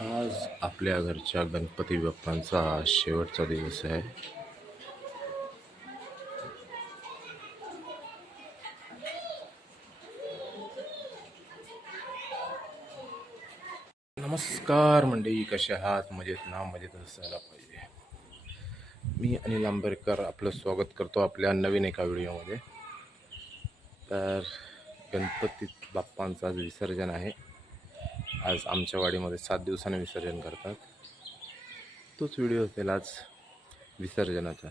आज आपल्या घरच्या गणपती बाप्पांचा शेवटचा दिवस आहे. नमस्कार मंडळी कसे आहात? मजेत ना? मजेत असायला पाहिजे. मी अनिल आंबेडकर आपलं स्वागत करतो आपल्या नवीन एका व्हिडिओमध्ये. तर गणपती बाप्पांचं आज विसर्जन आहे. आज आमच्या वाडीमध्ये सात दिवसाने विसर्जन करतात. तोच व्हिडिओ असेल आज विसर्जनाचा.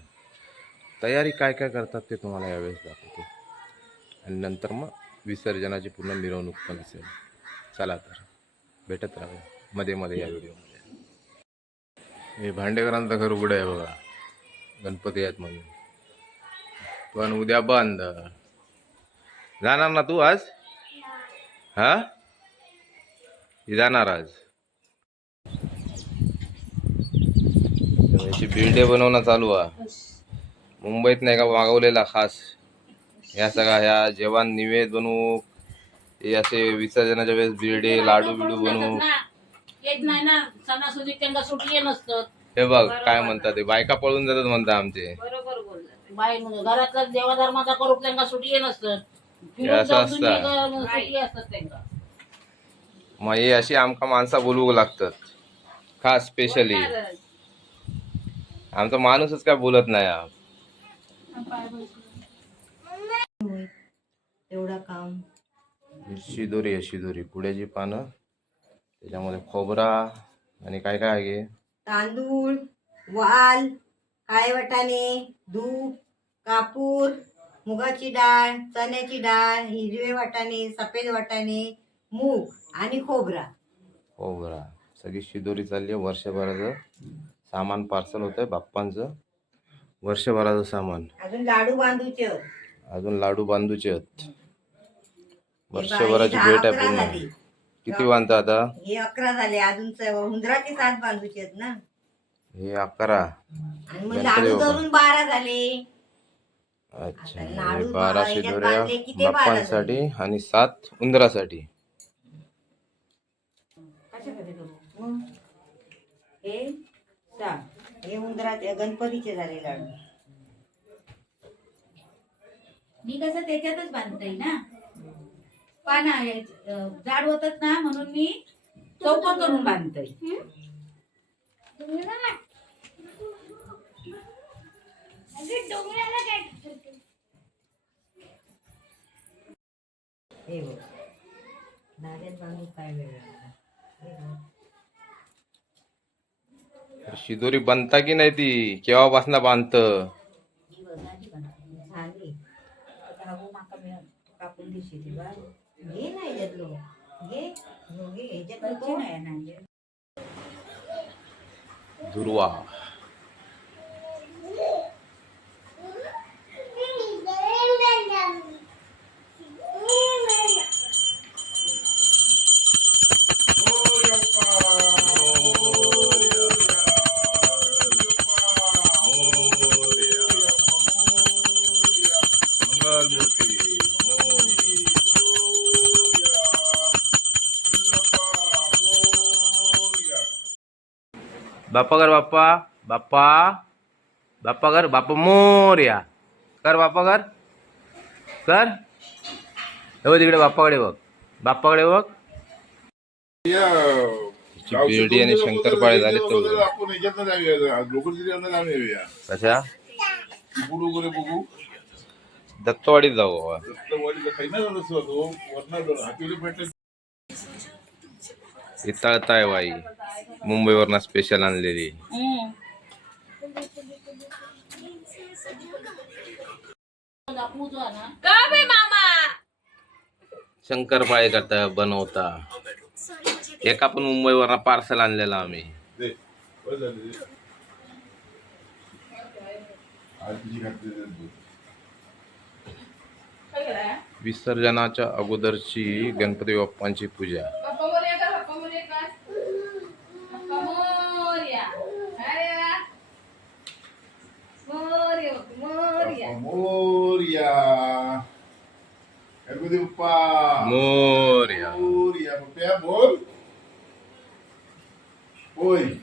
तयारी काय काय करतात ते तुम्हाला यावेळेस दाखवतो. आणि नंतर मग विसर्जनाची पूर्ण मिरवणूक पण असेल चला तर भेटत राहूया मध्ये मध्ये या व्हिडिओमध्ये. हे भांडेकरांचं घर उघडं आहे बघा. गणपती आहेत म्हणून. पण उद्या बंद. जाणार ना तू आज? हां? ही जाणार आज याची बिल्डे बनवणं चालू आहे मुंबईत नाही का मागवलेला खास. ह्या सगळ्या ह्या जेवण निवेद बनवू हे असे विसर्जनाच्या वेळेस बिर्डे लाडू बिडू बनवू. येत नाही ना सणासुदी त्यांना सुटी ये नसतं हे बघ काय म्हणतात ते बायका पळून जातात म्हणता आमचे. बरोबर म्हणजे घरातला देवाधर्माचा करू त्यांना सुटी नसतं. असं असतं. सुटी असतात त्यांना. मग हे अशी आमका माणसा बोलवू लागतात. खास स्पेशली आमचा माणूसच काय बोलत नाही. एवढा काम. शिदोरी आहे शिदोरी. पुढ्याची पानं. त्याच्यामध्ये खोबरा आणि काय काय आहे? तांदूळ वाल काळे वाटाणे दूध कापूर मुगाची डाळ चण्याची डाळ हिरवे वाटाणे सफेद वाटाणे मूग आणि खोबरा. खोबरा. सगळी शिदोरी चालली आहे वर्षभराचं. सामान पार्सल होतंय बाप्पांचं. वर्षभराचं सामान. अजून लाडू बांधूचे अजून लाडू बांधूचे आहेत. वर्षभराची भेट आहे अकरा पूर्ण. झाली. किती बांधता आता? हे अकरा झाले. अजून च- हुंदराचे सात बांधूचे आहेत ना. हे अकरा. आणि मग गणपती लाडू बाप्पा. धरून बारा झाले. अच्छा आता हे लाडू बारा याच्यात शिदोऱ्या बांधले की ते बारा बाप्पांसाठी आणि सात उंदरासाठी कशामध्ये करू मग हे सहा हे उंदराचे गणपतीचे झाले लाडू मी कसं त्याच्यातच बांधतय ना? पाना जाड होतात ना म्हणून मी चौका करून बांधतय. हे बघ. बांधून काय वेळ लागला. शिदोरी बनता की नाही ती? केव्हापासून बांधत? दुर्वा. बाप्पा कर बाप्पा बाप्पा बाप्पा कर बाप्पा मोर्या कर बाप्पा कर कर हे तिकडे बाप्पाकडे बघ बाप्पाकडे बघ बिर्डी आणि शंकरपाळे झाले कशा बघू बघू दत्तवाडीत जाऊ बाबा दत्तवाडीला काही नाही झालं असं तो वरनं हातीला भेटले ही तळताय बाई मुंबईवरनं स्पेशल आणलेली. शंकरपाळे करता बनवता. एका पण मुंबईवरनं पार्सल आणलेला आम्ही. विसर्जनाच्या अगोदरची गणपती बाप्पांची पूजा. Moria. Moria. É, é que eu para. Moria. Moria. Vou pegar a Oi.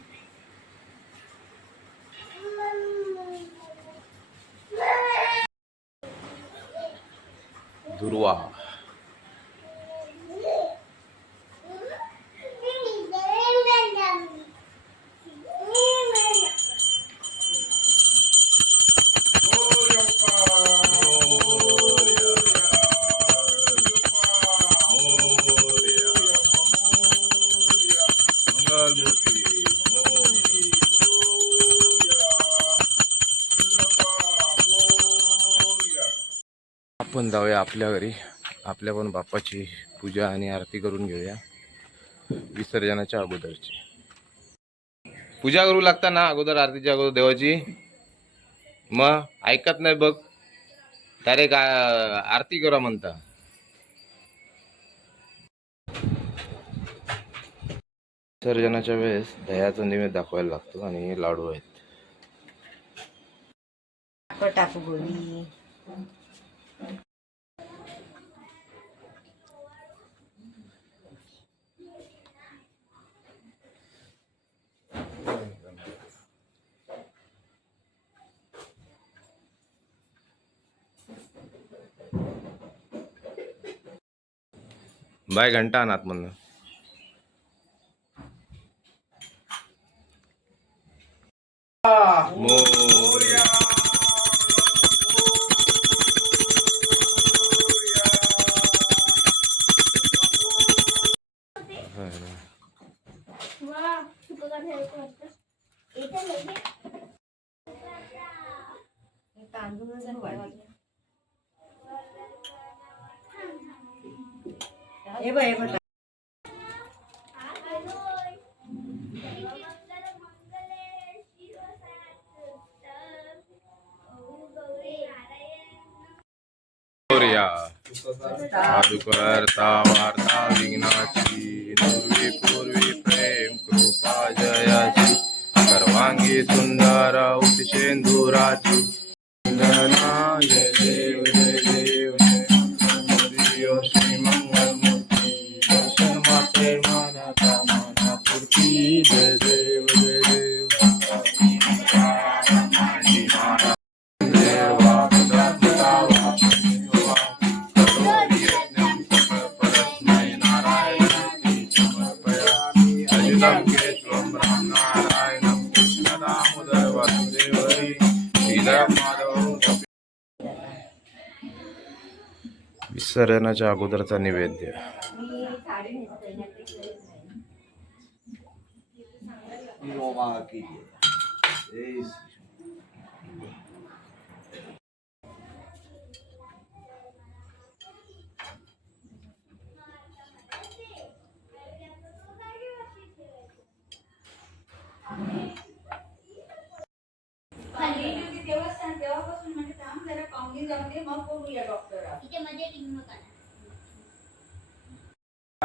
पण जाऊया आपल्या घरी. आपल्या पण बाप्पाची पूजा आणि आरती करून घेऊया. विसर्जनाच्या अगोदरची. पूजा करू लागता ना अगोदर आरतीच्या अगोदर देवाची. मग ऐकत नाही बघ. डायरेक्ट आरती करा म्हणता. विसर्जनाच्या वेळेस दह्याचा निवेद दाखवायला लागतो आणि लाडू आहेत. टाकू गोळी. बाय घंटा आण आतमधनं मोरया. हे बघ हे बघ Gloria a tu विसर्जनाच्या अगोदरचा नैवेद्य.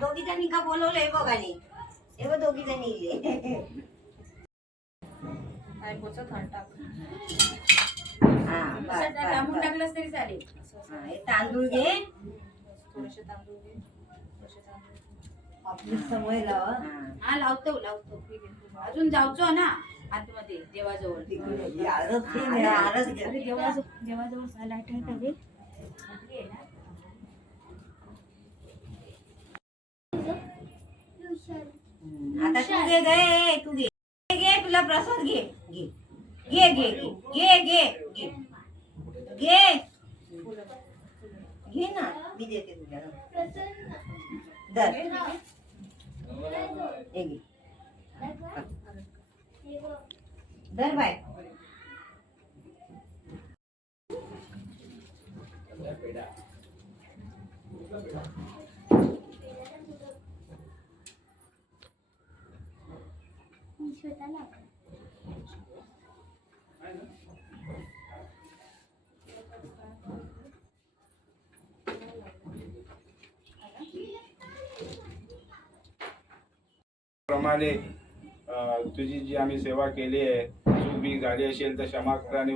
दोघी जणी का बोलवलंय बघाने हे बघ दोघी जणी इले हा. टाकलंस तरी चालेल. हा, हे तांदूळ घे. आपली समय लावा. हा लावतो लावतो. अजून जाऊचो ना आतमध्ये देवाजवळ. देवाजवळ देवाजवळ लाइट आहे का रे? घे गे घे घे, घे तुला प्रसाद घे घे घे घे घे घे घे घे घे ना मी देते तुला. दर धर बाय प्रमाणे अ, तुझी जी आम्ही सेवा केली आहे चूक बी झाली असेल तर क्षमा कर आणि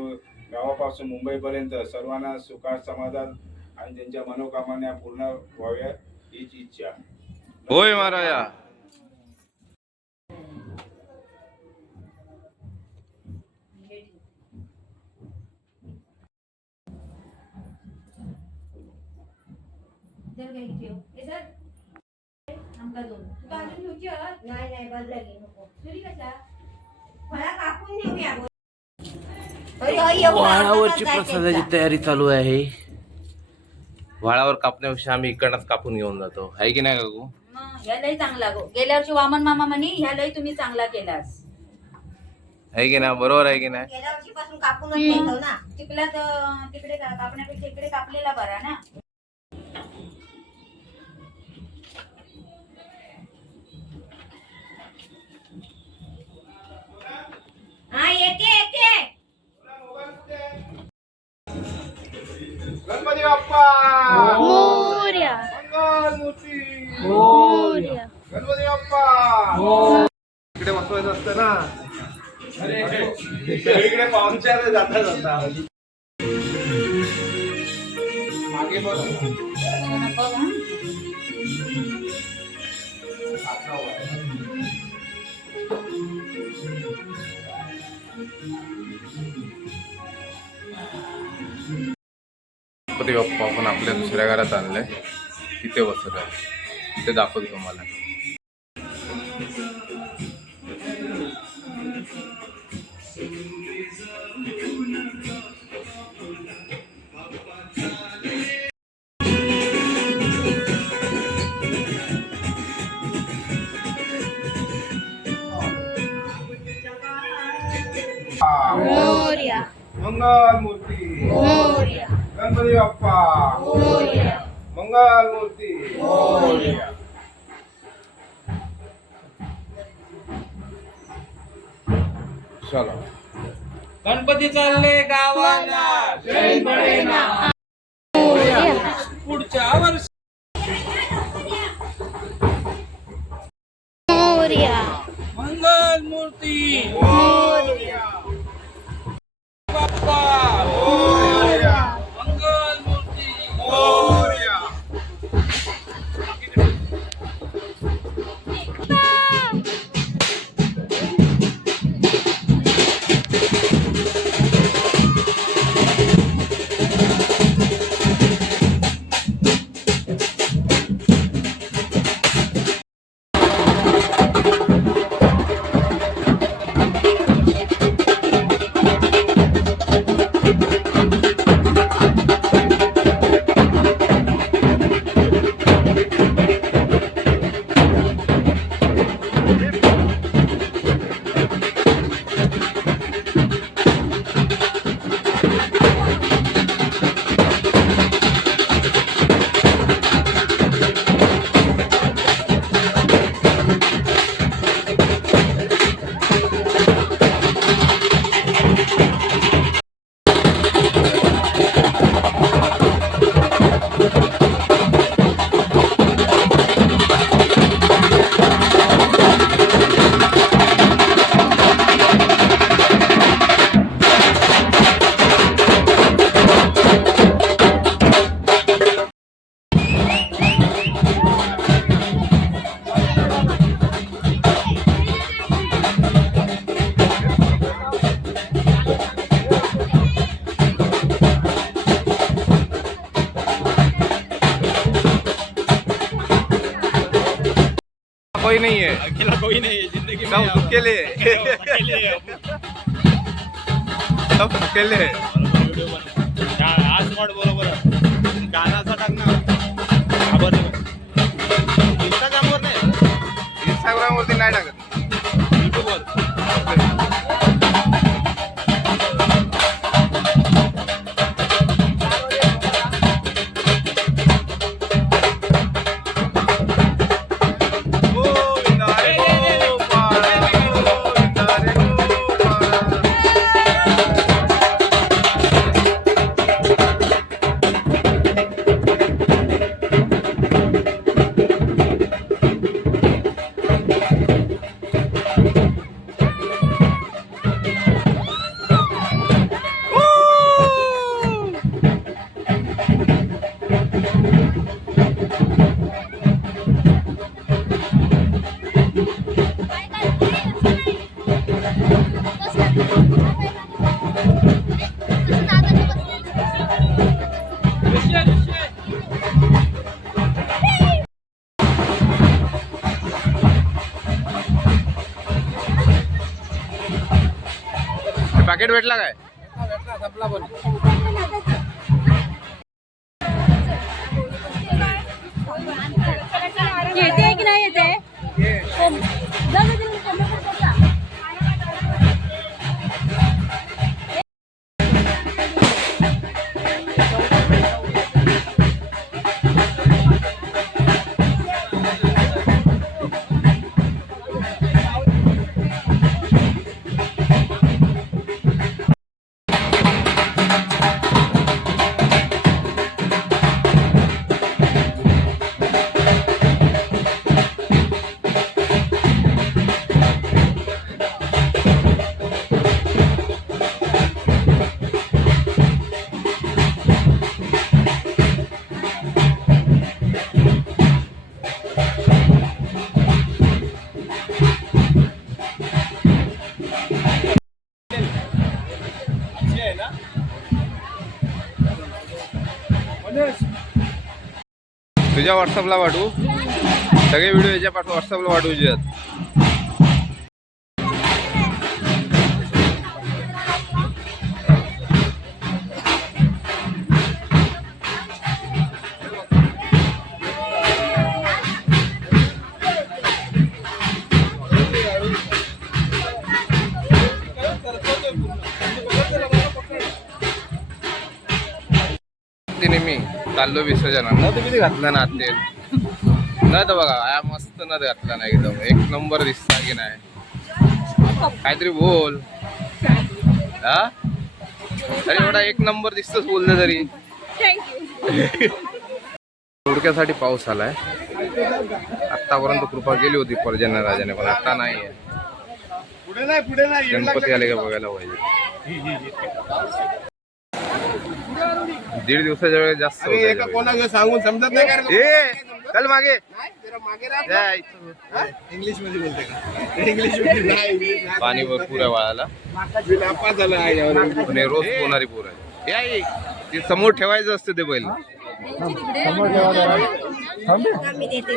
गावापासून मुंबईपर्यंत सर्वांना सुखात समाधान आणि त्यांच्या मनोकामना पूर्ण व्हाव्या हीच इच्छा. होय महाराया धर काही ठेव हे धर. आमका दोन तुका अजून ठेवची हत? नाही नाही बदला घे नको. कशा कापून वाळावरची प्रसादाची. तयारी चालू आहे. वाळावर कापण्यापेक्षा आम्ही इकडनंच कापून घेऊन जातो. आहे की नाही काकू? ह्या लय चांगला गो. गेल्या वर्षी वामन मामा म्हणे ह्या लय तुम्ही चांगला केलास. आहे की नाही बरोबर आहे की नाही? गेल्या वर्षीपासून कापूनच नेतो ना. अं, तिकडे का- कापण्यापेक्षा इकडे कापलेला बरा ना. हा येते येते. गणपती बाप्पा! मंगलमूर्ती! गणपती बाप्पा! इकडे बसवायचं असतं ना. अरे इकडे पाहुणचार जाता जाता. मागे बघ. गणपती बाप्पा आपण आपल्या दुसऱ्या घरात आणलंय. तिथे बसत आहे. ते दाखवतो तुम्हाला. मंगलमूर्ती. गणपती बाप्पा मंगलमूर्ती चला गणपती चालले गावाला पुढच्या वर्षी मंगलमूर्ती बाप्पा नहीं है। अकेला कोई नहीं है जिंदगी सब अकेले अकेले अपन। सब अकेले है। व्हिडिओ बन आज बरोबर. गाण्याचा टाक पाकिट भेटला काय? येते तुझ्या व्हॉट्सअपला पाठवू सगळे व्हिडिओ याच्या पाठवू व्हॉट्सअपला पाठवू तुझ्यात चाललो विसर्जन किती घातलं ना नाही तर बघा या मस्त नथ घातला ना एकदम. एक नंबर दिसता की नाही. काहीतरी बोल. हा? अरे एवढा एक नंबर दिसतोच बोललं तरी. थोडक्यासाठी पाऊस आलाय. आतापर्यंत कृपा केली होती पर्जन्य राजाने पण आता नाही आहे नाही. नाही गणपती आले का बघायला पाहिजे. दीड दिवसाच्या वेळेस जास्त होतं एका. कोणाला सांगून समजत नाही का रे? ए चल मागे जरा मागे राहा. जा इथं. इंग्लिशमध्ये बोलते का इंग्लिशमध्ये नाही इंग्लिश नाही. पाणी भरपूर आहे वाळाला मी नापास झालो आहे यावर. रोज पोहणारी पोर आहे या ये. ते समोर ठेवायचं असतं ते बैल मी देते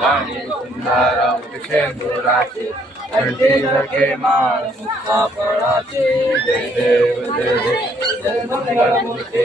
वाणी सुंदरम दिशेंदुराची, कंठीरके मान मुक्ताफळाची. जय देव जय देव जय मंगलमूर्ती.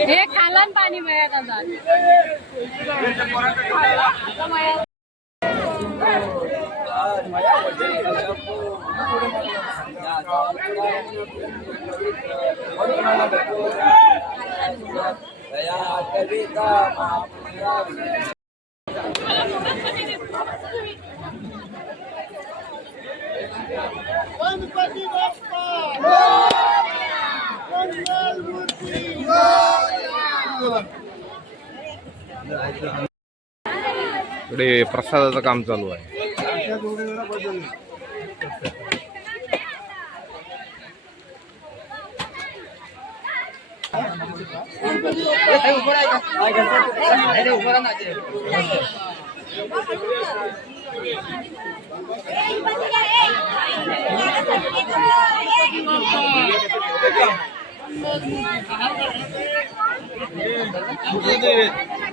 हे खाला न पाणी मयात आता इकडे प्रसादाचं काम चालू आहे.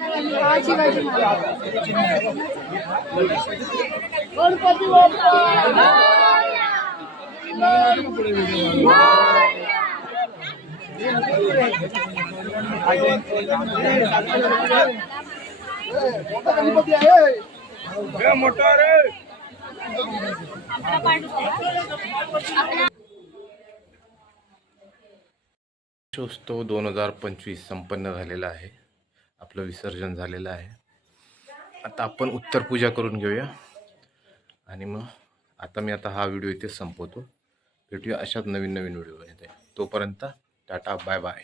मोठा महाराज मोठा रे दोन हजार पंचवीस संपन्न झालेला आहे. आपलं विसर्जन झालेलं आहे. आता आपण उत्तर पूजा करून घेऊया. आणि मग आता मी आता हा व्हिडिओ इथे संपवतो. भेटूया अशाच नवीन नवीन व्हिडिओ येते तोपर्यंत टाटा बाय बाय.